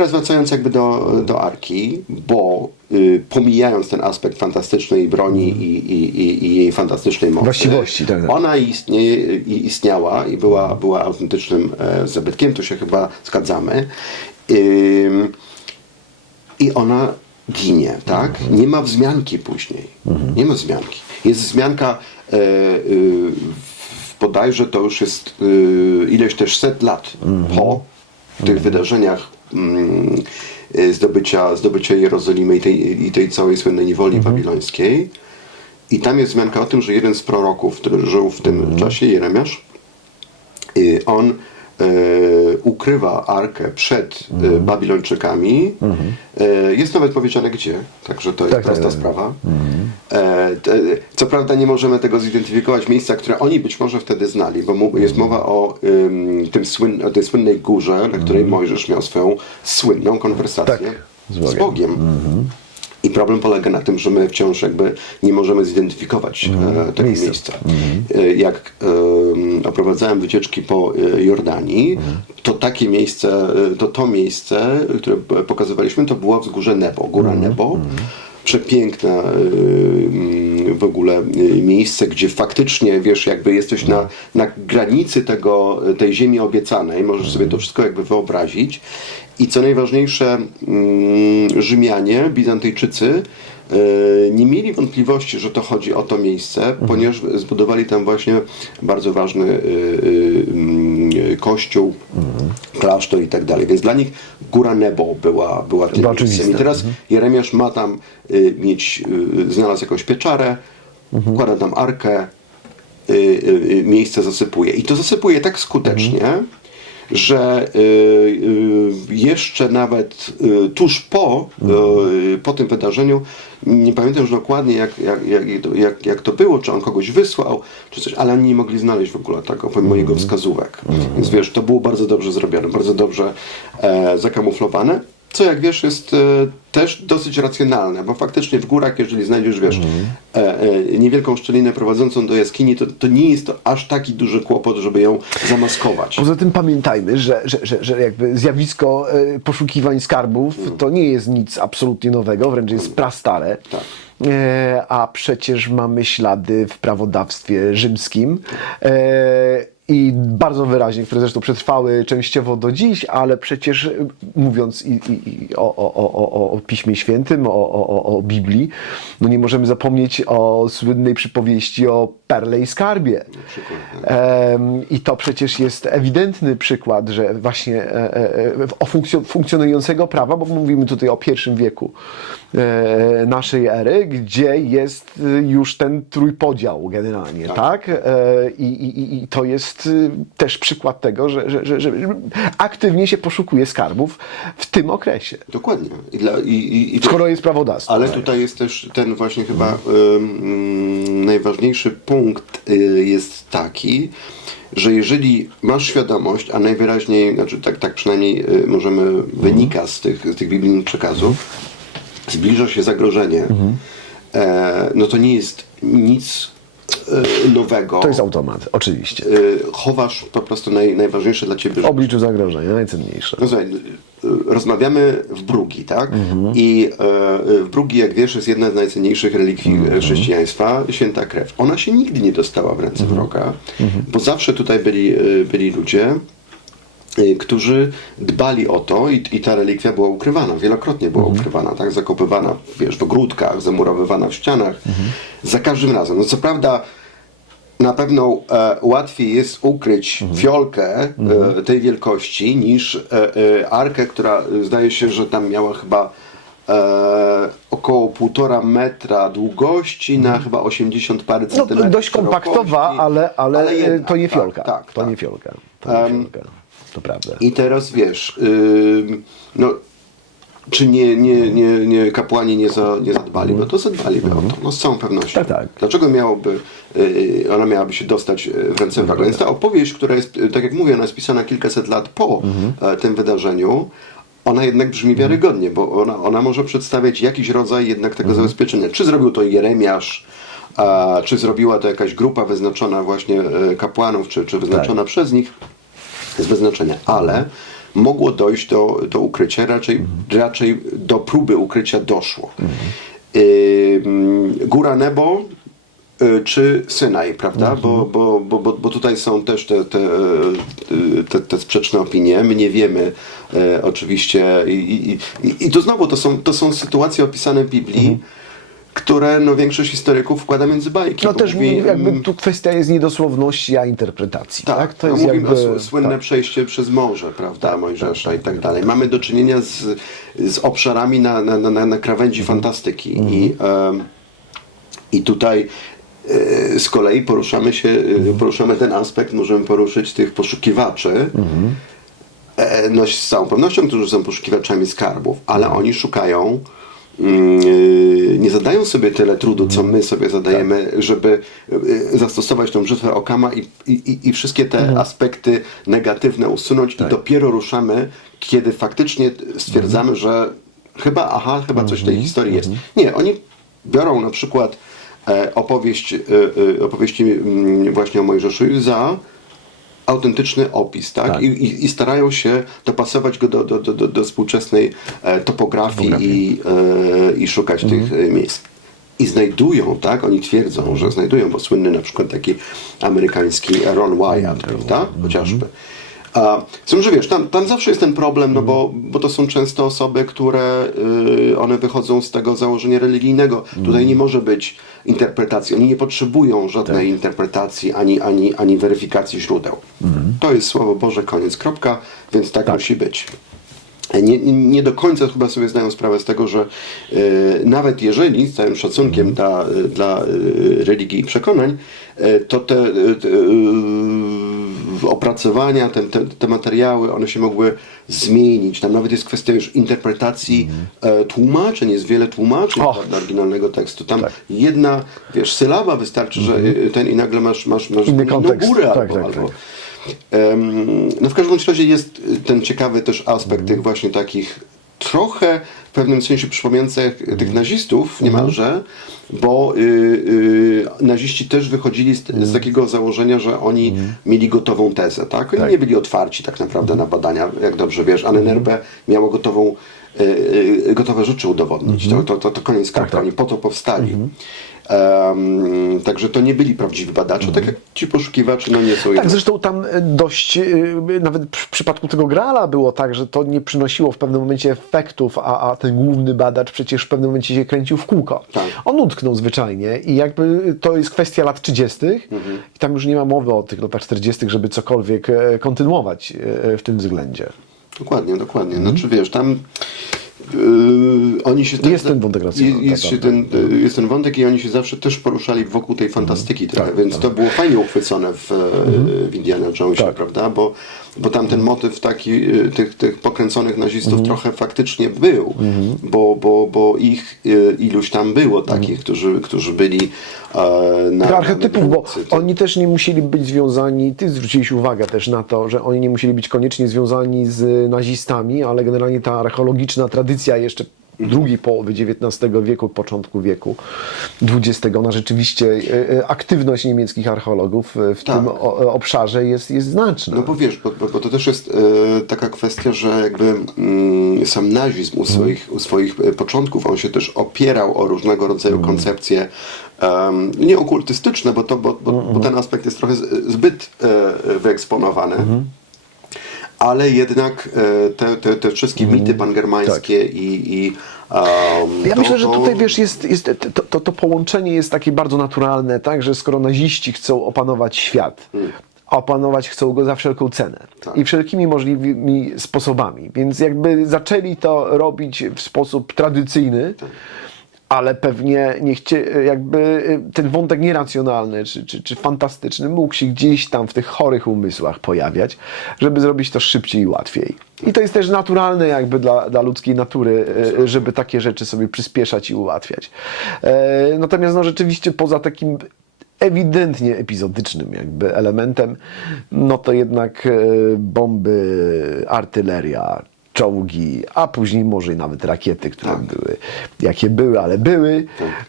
teraz wracając jakby do Arki, bo pomijając ten aspekt fantastycznej broni i jej fantastycznej mocy, Właściwości, tak. ona istniała i była autentycznym zabytkiem, tu się chyba zgadzamy. I ona ginie, tak? Nie ma wzmianki później. Nie ma wzmianki. Jest wzmianka bodajże to już jest ileś też set lat po tych wydarzeniach zdobycia Jerozolimy i tej całej słynnej niewoli babilońskiej. I tam jest wzmianka o tym, że jeden z proroków, który żył w tym czasie, Jeremiasz, on ukrywa Arkę przed Babilończykami. Jest nawet powiedziane gdzie, także to jest prosta sprawa. Co prawda nie możemy tego zidentyfikować miejsca, które oni być może wtedy znali, bo jest mowa o tej słynnej górze, na której Mojżesz miał swoją słynną konwersację z Bogiem. I problem polega na tym, że my wciąż jakby nie możemy zidentyfikować tego miejsca. Jak oprowadzałem wycieczki po Jordanii, to takie miejsce, to miejsce, które pokazywaliśmy, to było wzgórze Nebo, góra Nebo. Przepiękne w ogóle miejsce, gdzie faktycznie, wiesz, jakby jesteś na granicy tej ziemi obiecanej, możesz sobie to wszystko jakby wyobrazić. I co najważniejsze, Rzymianie, Bizantyjczycy nie mieli wątpliwości, że to chodzi o to miejsce, ponieważ zbudowali tam właśnie bardzo ważny kościół, klasztor i tak dalej. Więc dla nich góra Nebo była tym miejscem. I teraz Jeremiasz ma tam znalazł jakąś pieczarę, wkłada tam arkę, miejsce zasypuje. I to zasypuje tak skutecznie, że jeszcze nawet tuż po tym wydarzeniu, nie pamiętam już dokładnie jak to było, czy on kogoś wysłał, czy coś, ale oni nie mogli znaleźć w ogóle tego, pomimo jego wskazówek. Więc wiesz, to było bardzo dobrze zrobione, bardzo dobrze zakamuflowane. Co jak wiesz jest też dosyć racjonalne, bo faktycznie w górach, jeżeli znajdziesz, wiesz, niewielką szczelinę prowadzącą do jaskini, to nie jest to aż taki duży kłopot, żeby ją zamaskować. Poza tym pamiętajmy, że jakby zjawisko poszukiwań skarbów to nie jest nic absolutnie nowego, wręcz jest prastare. Tak. A przecież mamy ślady w prawodawstwie rzymskim. I bardzo wyraźnie, które zresztą przetrwały częściowo do dziś, ale przecież mówiąc o Piśmie Świętym, o Biblii, no nie możemy zapomnieć o słynnej przypowieści o perle i skarbie. I to przecież jest ewidentny przykład, że właśnie funkcjonującego prawa, bo mówimy tutaj o I wieku naszej ery, gdzie jest już ten trójpodział generalnie, tak? I to jest też przykład tego, że aktywnie się poszukuje skarbów w tym okresie. Dokładnie. Skoro jest prawodawstwo. Ale tutaj jest też ten właśnie chyba najważniejszy punkt jest taki, że jeżeli masz świadomość, a najwyraźniej, znaczy tak przynajmniej możemy wynika z tych biblijnych przekazów, zbliża się zagrożenie, no to nie jest nic nowego. To jest automat, oczywiście. Chowasz po prostu najważniejsze dla ciebie W obliczu zagrożenia, najcenniejsze. No słuchaj, rozmawiamy w Brugi, tak? I w Brugi, jak wiesz, jest jedna z najcenniejszych relikwii chrześcijaństwa, święta krew. Ona się nigdy nie dostała w ręce wroga, bo zawsze tutaj byli ludzie, którzy dbali o to i ta relikwia była ukrywana, wielokrotnie była ukrywana, tak? Zakopywana, wiesz, w ogródkach, zamurowywana w ścianach. Za każdym razem. No co prawda na pewno łatwiej jest ukryć fiolkę tej wielkości niż arkę, która zdaje się, że tam miała chyba około 1,5 metra długości na chyba 80 parę centymetrów. No, dość kompaktowa, ale jednak, to nie fiolka. To nie fiolka. To prawda. I teraz wiesz, no czy nie kapłani nie zadbali? No to zadbaliby o to, no z całą pewnością. Tak. Dlaczego ona miałaby się dostać w ręce wroga? Więc ta opowieść, która jest, tak jak mówię, ona jest pisana kilkaset lat po tym wydarzeniu, ona jednak brzmi wiarygodnie, bo ona może przedstawiać jakiś rodzaj jednak tego zabezpieczenia. Czy zrobił to Jeremiasz, czy zrobiła to jakaś grupa wyznaczona właśnie kapłanów, czy wyznaczona przez nich, jest bez znaczenia. Ale mogło dojść do ukrycia, raczej do próby ukrycia doszło. Góra Nebo czy Synaj, prawda? Bo tutaj są też te sprzeczne opinie. My nie wiemy oczywiście i to znowu to są sytuacje opisane w Biblii, które większość historyków wkłada między bajki. No bo też mówi, jakby tu kwestia jest niedosłowności, a interpretacji. Tak, to jest mówimy jakby... o słynne przejście przez morze, prawda, Mojżesza i tak dalej. Mamy do czynienia z obszarami na krawędzi fantastyki i tutaj z kolei poruszamy ten aspekt, możemy poruszyć tych poszukiwaczy, z całą pewnością, którzy są poszukiwaczami skarbów, ale oni szukają, nie zadają sobie tyle trudu, co my sobie zadajemy, żeby zastosować tą brzytwę Okama i wszystkie te aspekty negatywne usunąć i dopiero ruszamy, kiedy faktycznie stwierdzamy, że chyba coś w tej historii jest. Nie, oni biorą na przykład opowieści właśnie o Mojżeszu za autentyczny opis, tak? I starają się dopasować go do współczesnej topografii i szukać tych miejsc. I znajdują, tak? Oni twierdzą, że znajdują, bo słynny na przykład taki amerykański Ron Wyatt, prawda? Chociażby. Z tym, że wiesz, tam zawsze jest ten problem, bo to są często osoby, które one wychodzą z tego założenia religijnego. Tutaj nie może być interpretacji. Oni nie potrzebują żadnej interpretacji ani weryfikacji źródeł. To jest Słowo Boże, koniec, kropka, więc tak musi być. Nie do końca chyba sobie zdają sprawę z tego, że nawet jeżeli, z całym szacunkiem dla religii i przekonań, to te opracowania, te materiały, one się mogły zmienić. Tam nawet jest kwestia już interpretacji tłumaczeń, jest wiele tłumaczeń do oryginalnego tekstu. Tam jedna, sylaba wystarczy, że i nagle masz inny kontekst. Górę albo no w każdym razie jest ten ciekawy też aspekt tych właśnie takich trochę w pewnym sensie przypominających tych nazistów niemalże, bo naziści też wychodzili z takiego założenia, że oni mieli gotową tezę, tak? Oni nie byli otwarci tak naprawdę na badania, jak dobrze wiesz. Annenerbe miało gotowe rzeczy udowodnić. To koniec kropka. Oni po to powstali. Także to nie byli prawdziwi badacze, tak jak ci poszukiwacze nie są. Tak, zresztą tam dość, nawet w przypadku tego Graala było tak, że to nie przynosiło w pewnym momencie efektów, a ten główny badacz przecież w pewnym momencie się kręcił w kółko. Tak. On utknął zwyczajnie i jakby to jest kwestia lat 30. I tam już nie ma mowy o tych latach 40., żeby cokolwiek kontynuować w tym względzie. Dokładnie. Znaczy wiesz, tam oni się jest ten wątek racjonalny. Jest ten wątek i oni się zawsze też poruszali wokół tej fantastyki trochę, więc to było fajnie uchwycone w Indiana Jonesie, prawda? Bo tam ten motyw taki tych pokręconych nazistów trochę faktycznie był, bo ich iluś tam było takich, którzy byli na archetypów, bo oni też nie musieli być związani, ty zwróciłeś uwagę też na to, że oni nie musieli być koniecznie związani z nazistami, ale generalnie ta archeologiczna tradycja jeszcze drugiej połowy XIX wieku, początku wieku XX, ona rzeczywiście, aktywność niemieckich archeologów w tym obszarze jest znaczna. No bo wiesz, bo to też jest taka kwestia, że jakby sam nazizm u swoich początków, on się też opierał o różnego rodzaju koncepcje nie okultystyczne, bo ten aspekt jest trochę zbyt wyeksponowany. Ale jednak te wszystkie mity pangermańskie ja myślę, że tutaj wiesz, to połączenie jest takie bardzo naturalne, tak, że skoro naziści chcą opanować świat, a opanować chcą go za wszelką cenę i wszelkimi możliwymi sposobami, więc jakby zaczęli to robić w sposób tradycyjny, ale pewnie jakby ten wątek nieracjonalny czy fantastyczny mógł się gdzieś tam w tych chorych umysłach pojawiać, żeby zrobić to szybciej i łatwiej. I to jest też naturalne jakby dla ludzkiej natury, żeby takie rzeczy sobie przyspieszać i ułatwiać. Natomiast no rzeczywiście poza takim ewidentnie epizodycznym jakby elementem, no to jednak bomby, artyleria, czołgi, a później może nawet rakiety, które były, jakie były, ale były.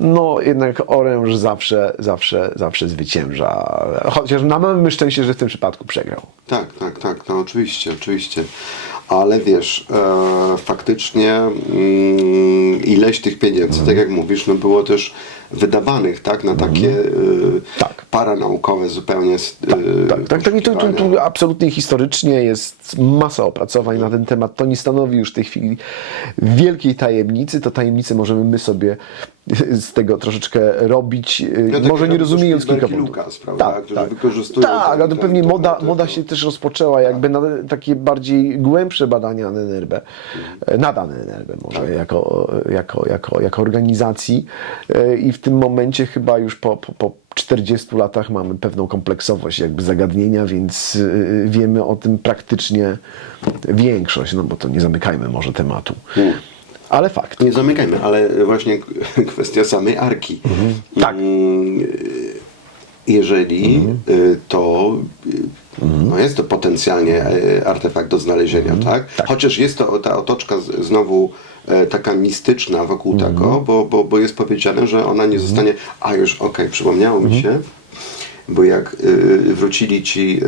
No jednak oręż zawsze zwycięża. Chociaż mamy szczęście, że w tym przypadku przegrał. Tak, no oczywiście. ale wiesz, faktycznie ileś tych pieniędzy, tak jak mówisz, no było też wydawanych, tak, na takie Tak. paranaukowe zupełnie Tak, i tu poszukiwania. absolutnie historycznie jest masa opracowań na ten temat. To nie stanowi już w tej chwili wielkiej tajemnicy. To tajemnicę możemy my sobie z tego troszeczkę robić. tak Może jak nie rozumiejąc Spielberg kilka i punktów. Lucas, prawda, którzy wykorzystują Tak, ale to pewnie tematy, moda się też rozpoczęła jakby na takie bardziej głębsze badania NNRB, nad NNRB może jako organizacji i w tym momencie chyba już po 40 latach mamy pewną kompleksowość jakby zagadnienia, więc wiemy o tym praktycznie większość, no bo to nie zamykajmy może tematu. Ale fakt. Nie zamykajmy, ale właśnie kwestia samej arki. Tak. Jeżeli to no jest to potencjalnie artefakt do znalezienia, tak? Chociaż jest to ta otoczka znowu taka mistyczna wokół tego, bo jest powiedziane, że ona nie zostanie... A już, przypomniało mi się, bo jak wrócili ci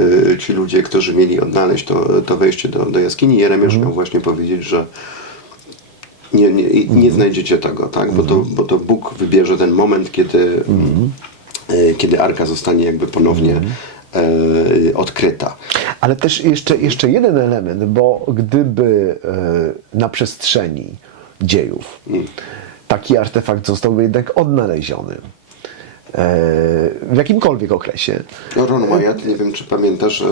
ludzie, którzy mieli odnaleźć to wejście do jaskini, Jeremiasz miał właśnie powiedzieć, że nie znajdziecie tego, tak? Bo to Bóg wybierze ten moment, kiedy arka zostanie jakby ponownie odkryta. Ale też jeszcze jeden element, bo gdyby na przestrzeni dziejów taki artefakt zostałby jednak odnaleziony w jakimkolwiek okresie. No, Ron Wyatt, nie wiem czy pamiętasz,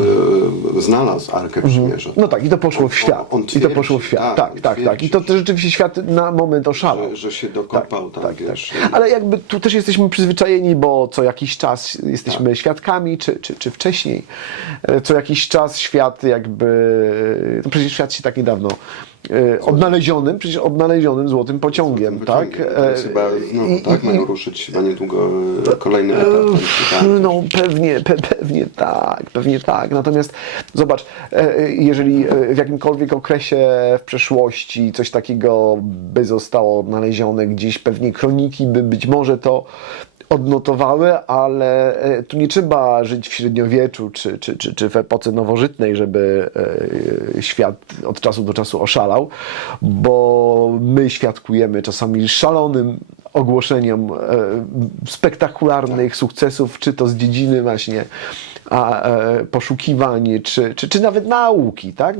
znalazł Arkę Przymierza. No tak, i to poszło w świat. On I to twierdzi, poszło w świat. Tak. twierdzi, I to rzeczywiście świat na moment oszalał. że się dokopał tam, wiesz. Ale jakby tu też jesteśmy przyzwyczajeni, bo co jakiś czas jesteśmy świadkami, czy wcześniej, co jakiś czas świat jakby, no przecież świat się tak niedawno odnalezionym złotym pociągiem, tak? Teraz chyba znowu, tak? Mają ruszyć chyba niedługo kolejny etap. No pewnie tak. Natomiast zobacz, jeżeli w jakimkolwiek okresie w przeszłości coś takiego by zostało odnalezione gdzieś, pewnie kroniki by być może to odnotowały, ale tu nie trzeba żyć w średniowieczu czy w epoce nowożytnej, żeby świat od czasu do czasu oszalał, bo my świadkujemy czasami szalonym ogłoszeniom spektakularnych sukcesów, czy to z dziedziny właśnie poszukiwań, czy nawet nauki, tak?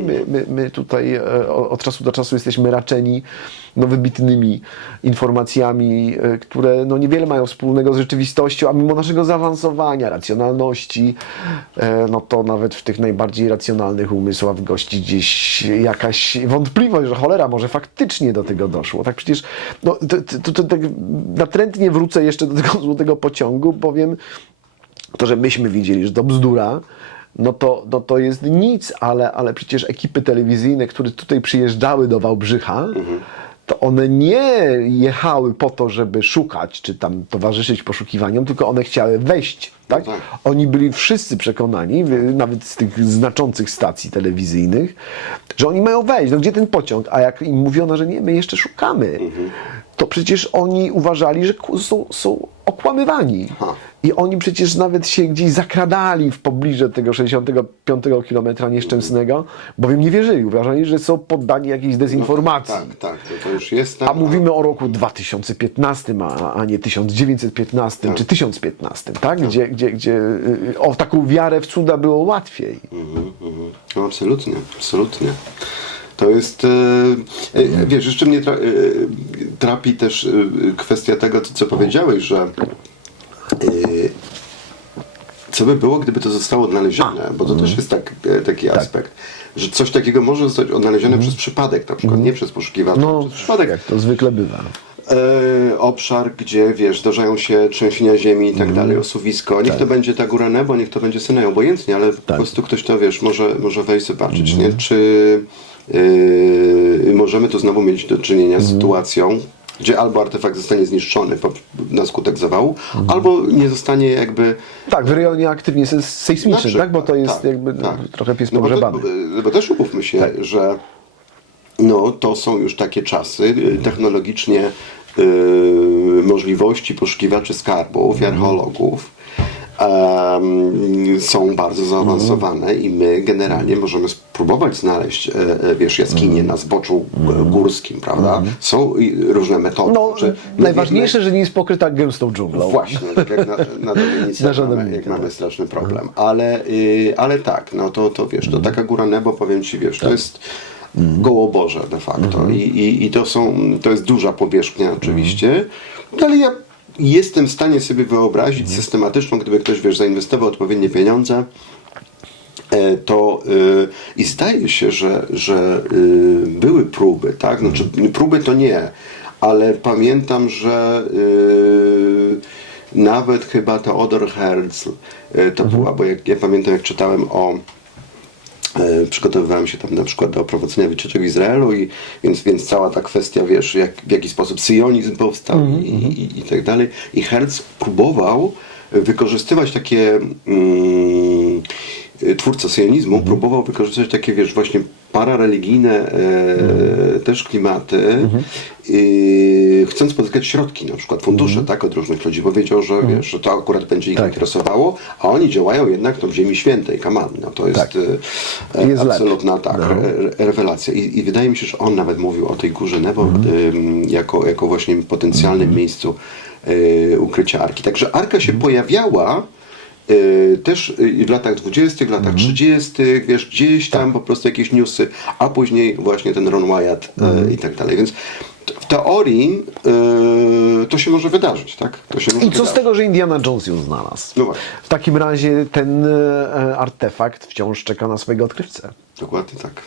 My tutaj od czasu do czasu jesteśmy raczeni wybitnymi informacjami, które niewiele mają wspólnego z rzeczywistością, a mimo naszego zaawansowania, racjonalności, to nawet w tych najbardziej racjonalnych umysłach gości gdzieś jakaś wątpliwość, że cholera, może faktycznie do tego doszło. Tak przecież to tak natrętnie wrócę jeszcze do tego złotego pociągu, powiem, to, że myśmy widzieli, że to bzdura, to jest nic, ale przecież ekipy telewizyjne, które tutaj przyjeżdżały do Wałbrzycha, to one nie jechały po to, żeby szukać, czy tam towarzyszyć poszukiwaniom, tylko one chciały wejść, tak? No tak. Oni byli wszyscy przekonani, nawet z tych znaczących stacji telewizyjnych, że oni mają wejść. No gdzie ten pociąg? A jak im mówiono, że nie, my jeszcze szukamy, to przecież oni uważali, że są okłamywani. I oni przecież nawet się gdzieś zakradali w pobliże tego 65 kilometra nieszczęsnego, bowiem nie wierzyli. Uważali, że są poddani jakiejś dezinformacji. Tak, to już jest tam. A mówimy o roku 2015, a nie 1915 czy 1015, tak? Gdzie o taką wiarę w cuda było łatwiej. No, absolutnie. To jest, wiesz, jeszcze mnie trapi też kwestia tego, co powiedziałeś, że co by było, gdyby to zostało odnalezione, bo to też jest taki aspekt, że coś takiego może zostać odnalezione przez przypadek, na przykład nie przez poszukiwacza, przez przypadek. Jak to zwykle bywa. Obszar, gdzie wiesz, zdarzają się trzęsienia ziemi i tak dalej, osuwisko. Niech to będzie ta góra nebo, niech to będzie Synaj, obojętnie, ale po prostu ktoś to, wiesz, może wejść zobaczyć, nie? Czy możemy tu znowu mieć do czynienia z sytuacją, gdzie albo artefakt zostanie zniszczony na skutek zawału, albo nie zostanie jakby... Tak, w rejonie aktywnie sejsmicznym, tak? Bo to jest trochę pies pogrzebany. Bo też umówmy się, że to są już takie czasy, technologicznie możliwości poszukiwaczy skarbów, archeologów, są bardzo zaawansowane i my generalnie możemy spróbować znaleźć, wiesz, jaskinie na zboczu górskim, prawda? Są różne metody. No, że my najważniejsze, że nie jest pokryta gęstą dżunglą. Właśnie, tak jak na Dominicach Na żadnym mamy, nie, jak tak. mamy straszny problem. Ale tak, no to wiesz, to taka góra Nebo, powiem ci, wiesz, to jest Gołoborze de facto. I to jest duża powierzchnia oczywiście, ale ja jestem w stanie sobie wyobrazić systematyczną, gdyby ktoś, wiesz, zainwestował odpowiednie pieniądze, to i zdaje się, że były próby, tak? Znaczy, próby to nie, ale pamiętam, że nawet chyba Theodor Herzl to była, bo ja pamiętam, jak czytałem przygotowywałem się tam na przykład do prowadzenia wycieczek w Izraelu i więc cała ta kwestia, wiesz, w jaki sposób syjonizm powstał i tak dalej. I Herzl próbował wykorzystywać takie twórca syjonizmu próbował wykorzystać takie, wiesz, właśnie parareligijne też klimaty, chcąc pozyskać środki, na przykład fundusze, tak, od różnych ludzi. Powiedział, że wiesz, że to akurat będzie ich interesowało, a oni działają jednak w Ziemi Świętej, Kaman. No, to jest, Jest absolutna rewelacja. I wydaje mi się, że on nawet mówił o tej górze Nebo jako właśnie potencjalnym miejscu ukrycia Arki. Także Arka się pojawiała też w latach 20., latach 30., wiesz, gdzieś tam po prostu jakieś newsy, a później właśnie ten Ron Wyatt i tak dalej. Więc w teorii to się może wydarzyć, tak? To się może I co z wydarzyć. tego, że Indiana Jones ją znalazł? No właśnie. W takim razie ten artefakt wciąż czeka na swojego odkrywcę. Dokładnie tak.